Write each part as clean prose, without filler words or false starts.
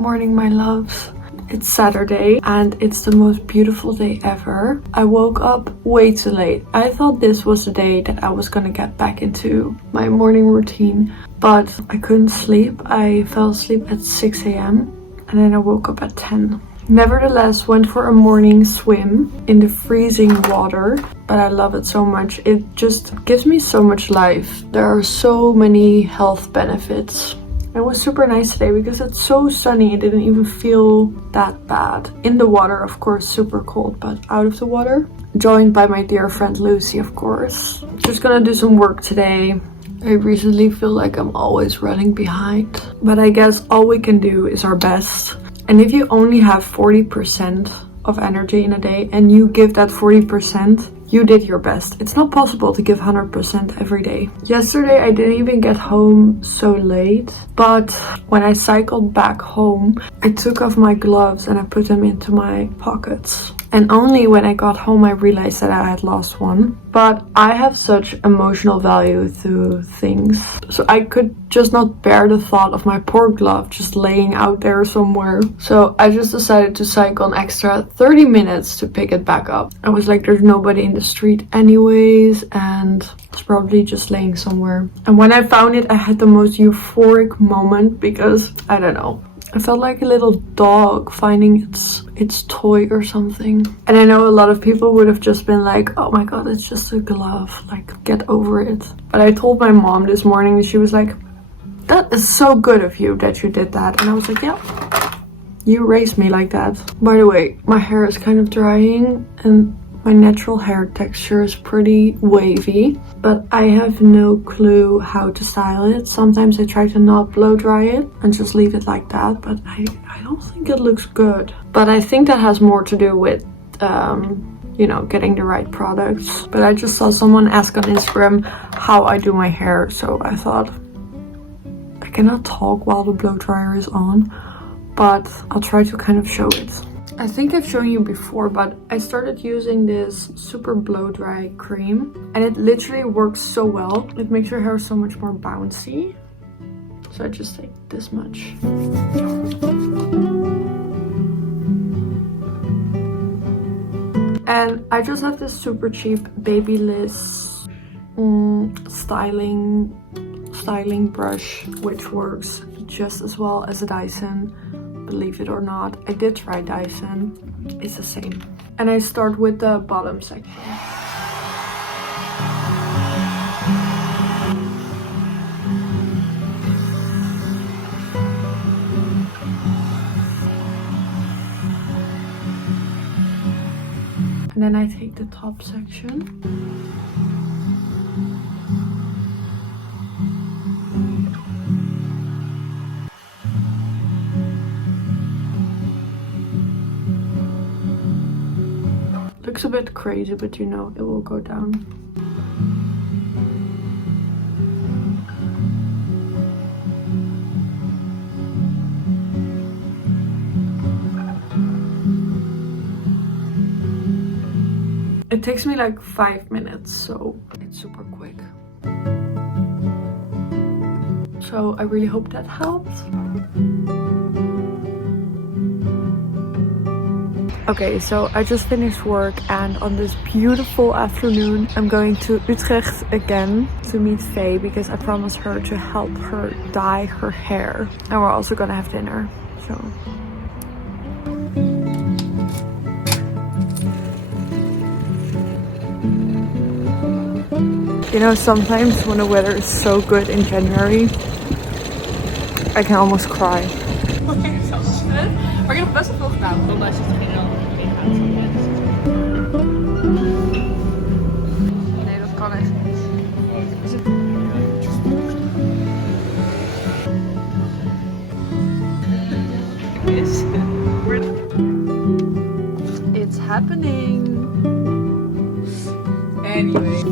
morning, my loves. It's Saturday and it's the most beautiful day ever. I woke up way too late. I thought this was the day that I was gonna get back into my morning routine, but I couldn't sleep. I fell asleep at 6 a.m. and then I woke up at 10. Nevertheless, went for a morning swim in the freezing water, but I love it so much. It just gives me so much life. There are so many health benefits. It was super nice today because it's so sunny. It didn't even feel that bad. In the water, of course, super cold, but out of the water. Joined by my dear friend Lucy, of course. Just gonna do some work today. I recently feel like I'm always running behind, but I guess all we can do is our best. And if you only have 40% of energy in a day and you give that 40%, you did your best. It's not possible to give 100% every day. Yesterday I didn't even get home so late, but when I cycled back home, I took off my gloves and I put them into my pockets. And only when I got home I realized that I had lost one. But I have such emotional value to things, so I could just not bear the thought of my poor glove just laying out there somewhere. So I just decided to cycle an extra 30 minutes to pick it back up. I was like, there's nobody in the street anyways, and it's probably just laying somewhere. And when I found it, I had the most euphoric moment because, I don't know, I felt like a little dog finding its toy or something. And I know a lot of people would have just been like, oh my god, it's just a glove, like, get over it. But I told my mom this morning and she was like, that is so good of you that you did that. And I was like, yeah, you raised me like that. By the way, my hair is kind of drying and my natural hair texture is pretty wavy, but I have no clue how to style it. Sometimes I try to not blow dry it and just leave it like that, but I don't think it looks good. But I think that has more to do with, you know, getting the right products. But I just saw someone ask on Instagram how I do my hair, so I thought, I cannot talk while the blow dryer is on, but I'll try to kind of show it. I think I've shown you before, but I started using this super blow dry cream and it literally works so well. It makes your hair so much more bouncy. So I just take this much. And I just have this super cheap Babyliss styling brush, which works just as well as a Dyson. Believe it or not, I did try Dyson. It's the same. And I start with the bottom section. And then I take the top section. Looks a bit crazy, but you know, it will go down. It takes me like 5 minutes, so it's super quick. So I really hope that helped. Okay, so I just finished work and on this beautiful afternoon I'm going to Utrecht again to meet Faye because I promised her to help her dye her hair. And we're also gonna have dinner, so. You know, sometimes when the weather is so good in January, I can almost cry. Maar ik heb best wel veel gedaan. Dan is het generaal ingaat. Nee, dat kan echt niet. Is het... Is it's happening. Anyway.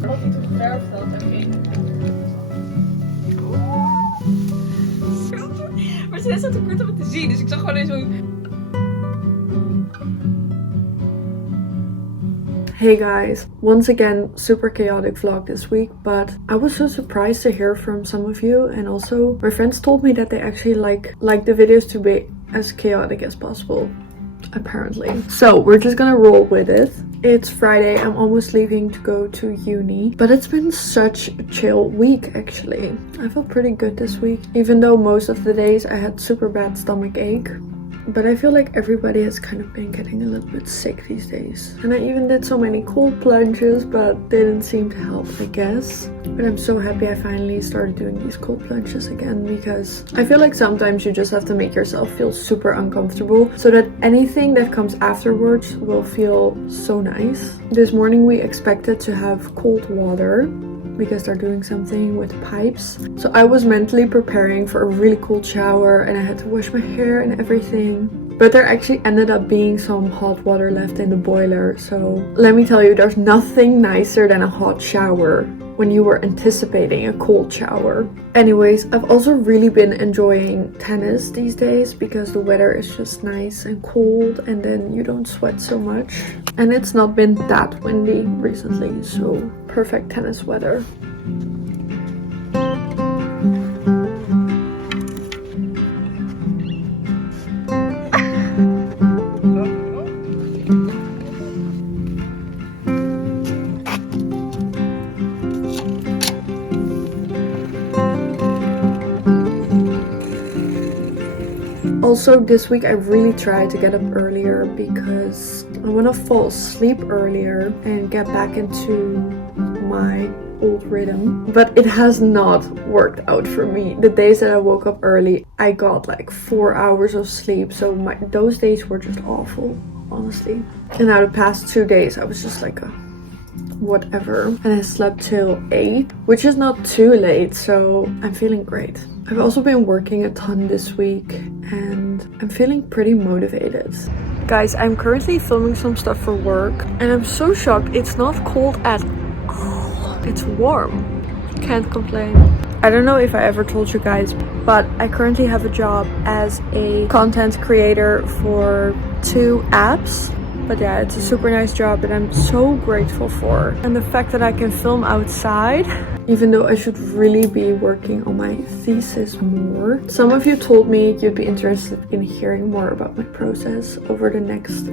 Wat ik toen verf dat er ging. Maar ze is zo te kort om het te zien, dus ik zag gewoon eens zo. Hey guys, once again, super chaotic vlog this week, but I was so surprised to hear from some of you, and also my friends told me that they actually like the videos to be as chaotic as possible, apparently. So we're just gonna roll with it. It's Friday, I'm almost leaving to go to uni, but it's been such a chill week actually. I feel pretty good this week, even though most of the days I had super bad stomach ache. But I feel like everybody has kind of been getting a little bit sick these days. And I even did so many cold plunges, but they didn't seem to help, I guess. But I'm so happy I finally started doing these cold plunges again, because I feel like sometimes you just have to make yourself feel super uncomfortable so that anything that comes afterwards will feel so nice. This morning we expected to have cold water, because they're doing something with pipes. So I was mentally preparing for a really cold shower and I had to wash my hair and everything. But there actually ended up being some hot water left in the boiler. So let me tell you, there's nothing nicer than a hot shower when you were anticipating a cold shower. Anyways, I've also really been enjoying tennis these days because the weather is just nice and cold and then you don't sweat so much. And it's not been that windy recently, so perfect tennis weather. Also, this week I really tried to get up earlier because I want to fall asleep earlier and get back into my old rhythm. But it has not worked out for me. The days that I woke up early, I got like 4 hours of sleep. So those days were just awful, honestly. And now the past 2 days, I was just like whatever. And I slept till 8, which is not too late. So I'm feeling great. I've also been working a ton this week and I'm feeling pretty motivated. Guys, I'm currently filming some stuff for work and I'm so shocked it's not cold at all. It's warm. Can't complain. I don't know if I ever told you guys, but I currently have a job as a content creator for 2 apps. But yeah, it's a super nice job that I'm so grateful for. And the fact that I can film outside, even though I should really be working on my thesis more. Some of you told me you'd be interested in hearing more about my process over the next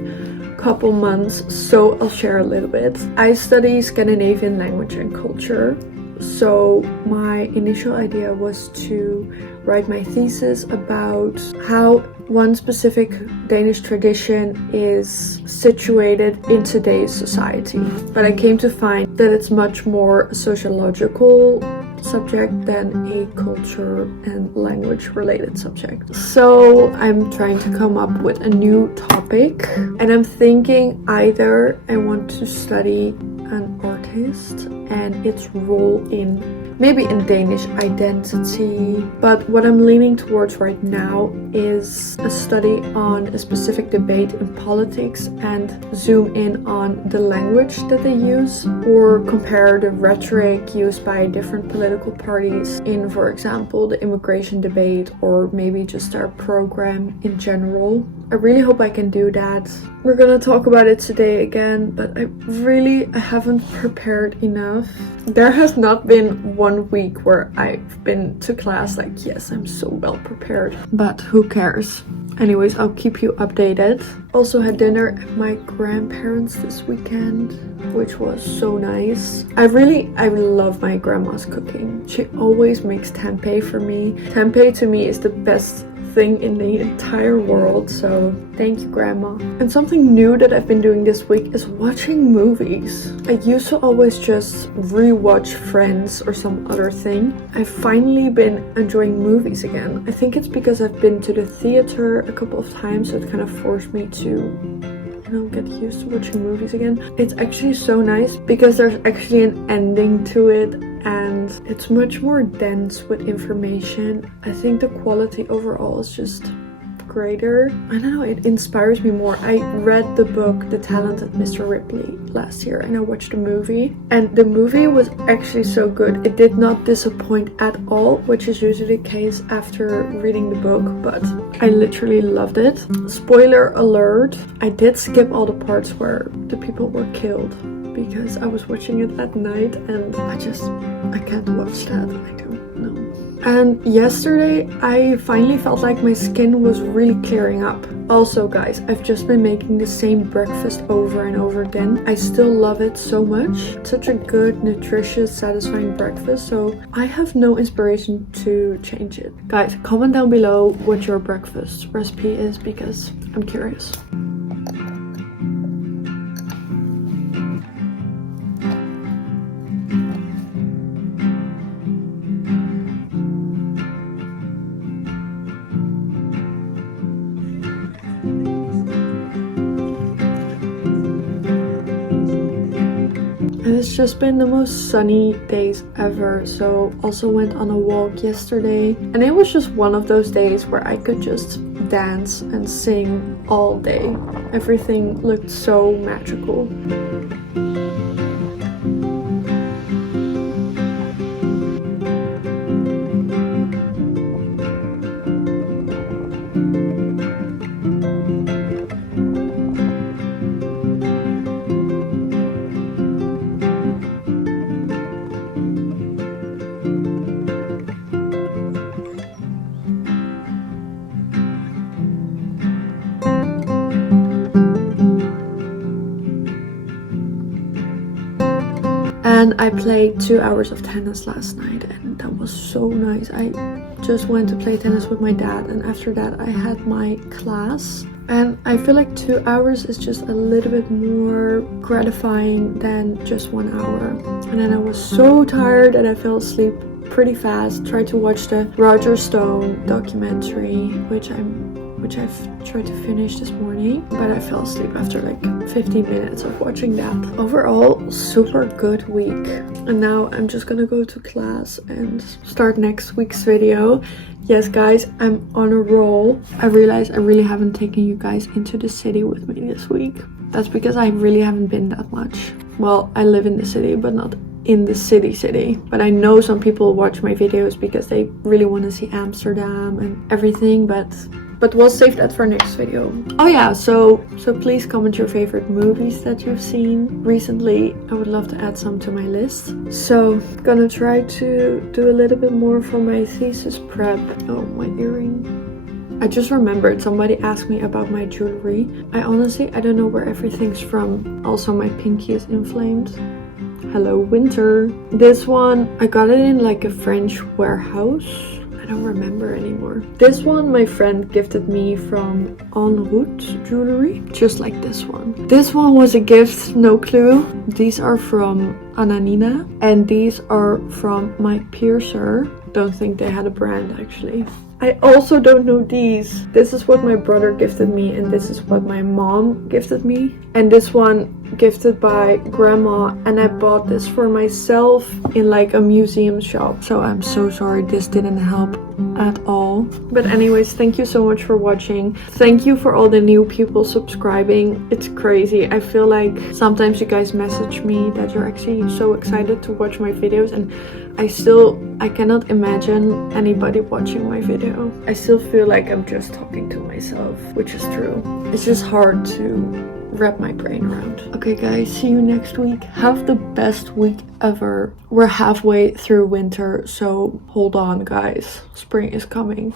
couple months, so I'll share a little bit. I study Scandinavian language and culture. So my initial idea was to write my thesis about how one specific Danish tradition is situated in today's society. But I came to find that it's much more a sociological subject than a culture and language related subject. So I'm trying to come up with a new topic and I'm thinking either I want to study an artist and its role in maybe in Danish identity, but what I'm leaning towards right now is a study on a specific debate in politics and zoom in on the language that they use, or compare the rhetoric used by different political parties in, for example, the immigration debate, or maybe just their program in general. I really hope I can do that. We're gonna talk about it today again, but I haven't prepared enough. There has not been 1 week where I've been to class like, yes, I'm so well prepared, but who cares? Anyways, I'll keep you updated. Also had dinner at my grandparents this weekend, which was so nice. I love my grandma's cooking. She always makes tempeh for me. Tempeh to me is the best thing in the entire world, so thank you, Grandma. And something new that I've been doing this week is watching movies. I used to always just rewatch Friends or some other thing. I've finally been enjoying movies again. I think it's because I've been to the theater a couple of times, so it kind of forced me to get used to watching movies again. It's actually so nice because there's actually an ending to it and it's much more dense with information. I think the quality overall is just greater. I don't know, it inspires me more. I read the book The Talented Mr. Ripley last year and I watched the movie, and the movie was actually so good. It did not disappoint at all, which is usually the case after reading the book, but I literally loved it. Spoiler alert, I did skip all the parts where the people were killed. because I was watching it at night and I can't watch that. I don't know. And yesterday I finally felt like my skin was really clearing up. Also guys, I've just been making the same breakfast over and over again. I still love it so much. It's such a good, nutritious, satisfying breakfast, so I have no inspiration to change it. Guys, comment down below what your breakfast recipe is because I'm curious. And it's just been the most sunny days ever, so also went on a walk yesterday. And it was just one of those days where I could just dance and sing all day. Everything looked so magical. And I played 2 hours of tennis last night and that was so nice. I just went to play tennis with my dad and after that I had my class. And I feel like 2 hours is just a little bit more gratifying than just 1 hour. And then I was so tired and I fell asleep pretty fast. Tried to watch the Roger Stone documentary, which I've tried to finish this morning, but I fell asleep after like 15 minutes of watching that. Overall, super good week. And now I'm just gonna go to class and start next week's video. Yes guys, I'm on a roll. I realized I really haven't taken you guys into the city with me this week. That's because I really haven't been that much. Well, I live in the city, but not in the city. But I know some people watch my videos because they really want to see Amsterdam and everything, but we'll save that for next video. Oh yeah, so please comment your favorite movies that you've seen recently. I would love to add some to my list. So gonna try to do a little bit more for my thesis prep. Oh, my earring. I just remembered somebody asked me about my jewelry. I don't know where everything's from. Also, my pinky is inflamed. Hello, winter. This one, I got it in like a French warehouse. I don't remember anymore. This one my friend gifted me from En Route Jewelry, just like this one. This one was a gift, no clue. These are from Ananina and these are from my piercer. Don't think they had a brand actually. I also don't know these. This is what my brother gifted me and this is what my mom gifted me. And this one gifted by grandma, and I bought this for myself in like a museum shop. So I'm so sorry this didn't help at all. But anyways, thank you so much for watching. Thank you for all the new people subscribing. It's crazy. I feel like sometimes you guys message me that you're actually so excited to watch my videos, and I cannot imagine anybody watching my video. I still feel like I'm just talking to myself, which is true. It's just hard to wrap my brain around. Okay guys, see you next week. Have the best week ever. We're halfway through winter, so hold on guys. Spring is coming.